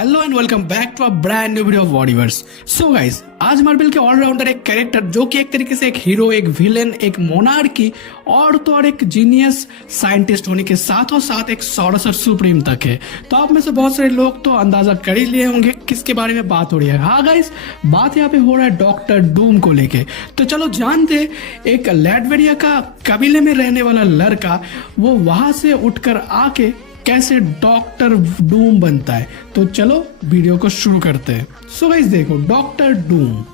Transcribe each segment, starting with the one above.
Hello and welcome back to a brand new video of Bodyverse. So guys, आज Marvel के all rounder एक character जो कि एक तरीके से एक हीरो, एक विलेन, एक मोनार्की और तो और एक जीनियस साइंटिस्ट होने के साथों साथ एक सॉर्सर सुप्रीम तक है। तो आप में से बहुत सारे लोग तो अंदाजा कर ही लिए होंगे किसके बारे में बात हो रही है। हाँ गाइस, बात यहाँ पे हो रहा है डॉक्टर डूम को लेके। तो चलो जानते, एक लैटवेरिया का कबीले में रहने वाला लड़का वो वहां से उठकर आके कैसे डॉक्टर डूम बनता है। तो चलो वीडियो को शुरू करते हैं। सो गाइस देखो, डॉक्टर डूम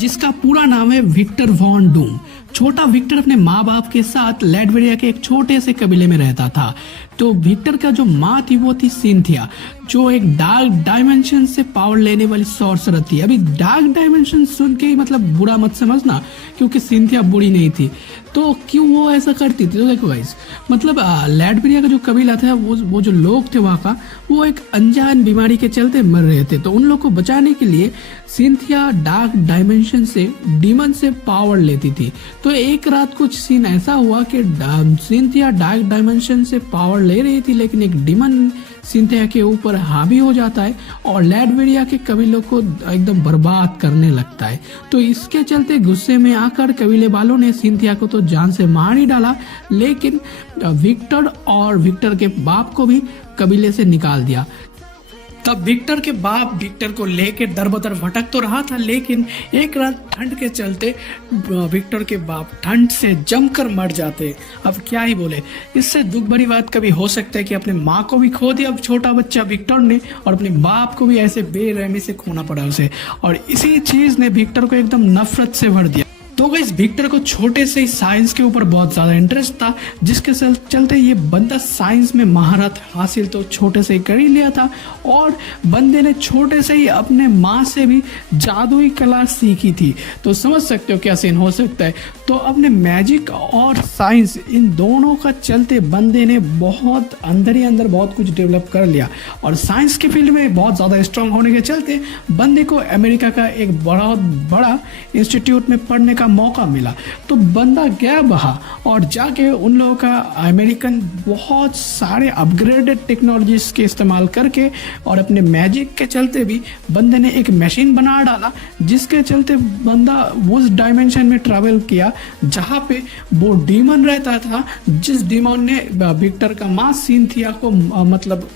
जिसका पूरा नाम है विक्टर वॉन डूम। छोटा विक्टर अपने माँ बाप के साथ लैटवेरिया के एक छोटे से कबीले में रहता था। तो विक्टर का जो माँ थी वो थी सिंथिया, जो एक डार्क डायमेंशन से पावर लेने वाली सॉर्सरर थी। अभी डार्क डायमेंशन सुन के ही मतलब बुरा मत समझना, क्योंकि सिंथिया बुरी नहीं थी। तो क्यों वो ऐसा करती थी? तो देखो गाइस, मतलब लैटवेरिया का जो कबीला था वो जो लोग थे वहाँ का, वो एक अनजान बीमारी के चलते मर रहे थे। तो उन लोग को बचाने के लिए सिंथिया डार्क डायमेंशन से डीमन से पावर लेती थी। तो एक रात कुछ सीन ऐसा हुआ कि सिंथिया डार्क डायमेंशन से पावर ले रही थी, लेकिन एक डीमन सिंथिया के ऊपर हावी हो जाता है और लैटवेरिया के कबीलों को एकदम बर्बाद करने लगता है। तो इसके चलते गुस्से में आकर कबीले वालों ने सिंथिया को तो जान से मार ही डाला, लेकिन विक्टर और विक्टर के बाप को भी कबीले से निकाल दिया। तब विक्टर के बाप विक्टर को लेकर दरबदर भटक तो रहा था, लेकिन एक रात ठंड के चलते विक्टर के बाप ठंड से जमकर मर जाते। अब क्या ही बोले, इससे दुख भरी बात कभी हो सकता है कि अपने माँ को भी खो दिया अब छोटा बच्चा विक्टर ने, और अपने बाप को भी ऐसे बेरहमी से खोना पड़ा उसे। और इसी चीज ने विक्टर को एकदम नफरत से भर दिया। तो गाइस, विक्टर को छोटे से ही साइंस के ऊपर बहुत ज्यादा इंटरेस्ट था, जिसके चलते ये बंदा साइंस में महारत हासिल तो छोटे से ही कर ही लिया था। और बंदे ने छोटे से ही अपने माँ से भी जादुई कला सीखी थी। तो समझ सकते हो क्या सीन हो सकता है। तो अपने मैजिक और साइंस इन दोनों का चलते बंदे ने बहुत अंदर ही अंदर बहुत कुछ डेवलप कर लिया। और साइंस के फील्ड में बहुत ज़्यादा स्ट्रांग होने के चलते बंदे को अमेरिका का एक बहुत बड़ा इंस्टीट्यूट में पढ़ने का मौका मिला। तो बंदा गया वहाँ और जाके उन लोगों का अमेरिकन बहुत सारे अपग्रेडेड टेक्नोलॉजीज के इस्तेमाल करके और अपने मैजिक के चलते भी बंदे ने एक मशीन बना डाला, जिसके चलते बंदा उस डायमेंशन में ट्रैवल किया जहाँ पे वो डीमन रहता था, जिस डीमन ने विक्टर का माँ सिंथिया को मतलब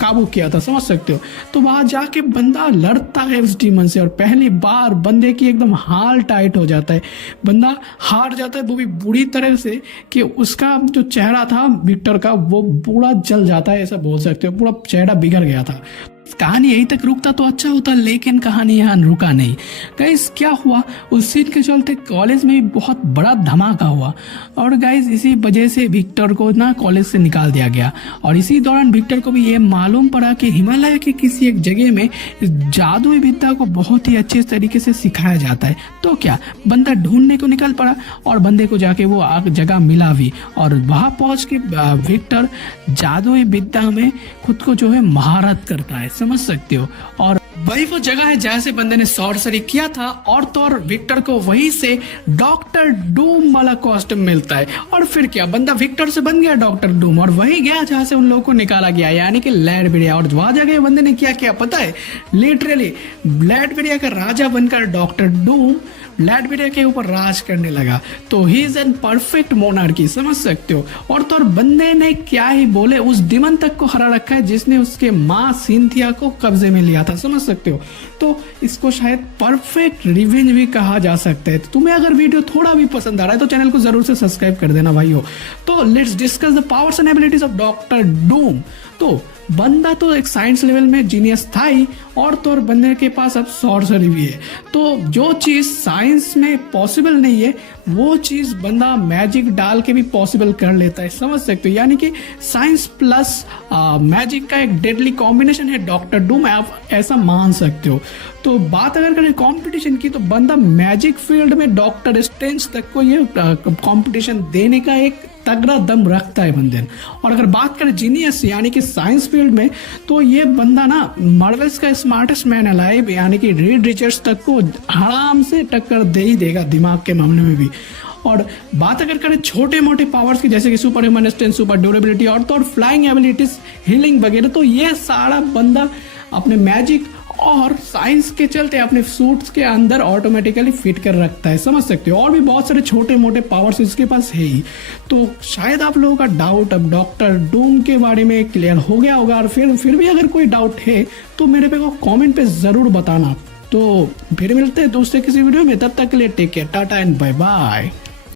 काबू किया था। समझ सकते हो। तो वहाँ जाके बंदा लड़ता है उस डीमन से और पहली बार बंदे की एकदम हाल टाइट हो जाता है। बंदा हार जाता है, वो भी बुरी तरह से कि उसका जो चेहरा था विक्टर का वो पूरा जल जाता है, ऐसा बोल सकते हो। पूरा चेहरा बिगड़ गया था। कहानी यहीं तक रुकता तो अच्छा होता, लेकिन कहानी यहाँ रुका नहीं। गाइस, क्या हुआ, उस सीन के चलते कॉलेज में भी बहुत बड़ा धमाका हुआ। और गाइस, इसी वजह से विक्टर को ना कॉलेज से निकाल दिया गया। और इसी दौरान विक्टर को भी ये मालूम पड़ा कि हिमालय के किसी एक जगह में जादुई विद्या को बहुत ही अच्छे तरीके से सिखाया जाता है। तो क्या बंदा ढूंढने को निकल पड़ा और बंदे को जाके वो जगह मिला भी, और वहां पहुंच के विक्टर जादुई विद्या में खुद को जो है महारत करता है। समझ सकते हो। और वही वो जगह है जहाँ से बंदे ने सॉर्सरी किया था, और तो और विक्टर को वहीं से डॉक्टर डूम वाला कॉस्ट्यूम मिलता है। और फिर क्या, बंदा विक्टर से बन गया डॉक्टर डूम और वहीं गया जहाँ से उन लोगों को निकाला गया, यानी कि लैटवेरिया। और वहां जाके बंदे ने क्या किया पता है? लिटरली लैटवेरिया का राजा बनकर डॉक्टर डूम लैटवेरिया के ऊपर राज करने लगा। तो he is an perfect monarchy. समझ सकते हो। और तो और बंदे ने क्या ही बोले, उस डिमन तक को हरा रखा है जिसने उसके माँ सिंथिया को कब्जे में लिया था। समझ सकते हो। तो इसको शायद परफेक्ट रिवेंज भी कहा जा सकता है। तो तुम्हें अगर वीडियो थोड़ा भी पसंद आ रहा है तो चैनल को जरूर से सब्सक्राइब कर देना भाइयों। तो let's discuss the powers and abilities of doctor Doom. तो बंदा तो एक साइंस लेवल में जीनियस था ही, और तो और बंदे के पास अब सॉर्सरी भी है। तो जो चीज साइंस में पॉसिबल नहीं है वो चीज बंदा मैजिक डाल के भी पॉसिबल कर लेता है। समझ सकते हो। यानी कि साइंस प्लस मैजिक का एक डेडली कॉम्बिनेशन है डॉक्टर डूम, आप ऐसा मान सकते हो। तो बात अगर करें कंपटीशन की, तो बंदा मैजिक फील्ड में डॉक्टर स्ट्रेंज तक को ये कंपटीशन देने का एक तगड़ा दम रखता है बंदे। और अगर बात करें जीनियस यानी कि साइंस फील्ड में, तो ये बंदा ना मार्वल्स का स्मार्टेस्ट मैन अलाइव यानी कि रीड रिचर्ड्स तक को आराम से टक्कर दे ही देगा दिमाग के मामले में भी। और बात अगर करें छोटे मोटे पावर्स की, जैसे कि super human strength, super durability और तो और फ्लाइंग एबिलिटीज, हीलिंग वगैरह, तो ये सारा बंदा अपने मैजिक और साइंस के चलते अपने सूट्स के अंदर ऑटोमेटिकली फिट कर रखता है, समझ सकते हो। और भी बहुत सारे छोटे मोटे पावर्स इसके पास है ही। तो शायद आप लोगों का डाउट अब डॉक्टर डूम के बारे में क्लियर हो गया होगा, और फिर भी अगर कोई डाउट है तो मेरे पे को कमेंट पे जरूर बताना। तो फिर मिलते हैं दूसरे किसी वीडियो में, तब तक के लिए take care, tata and bye bye.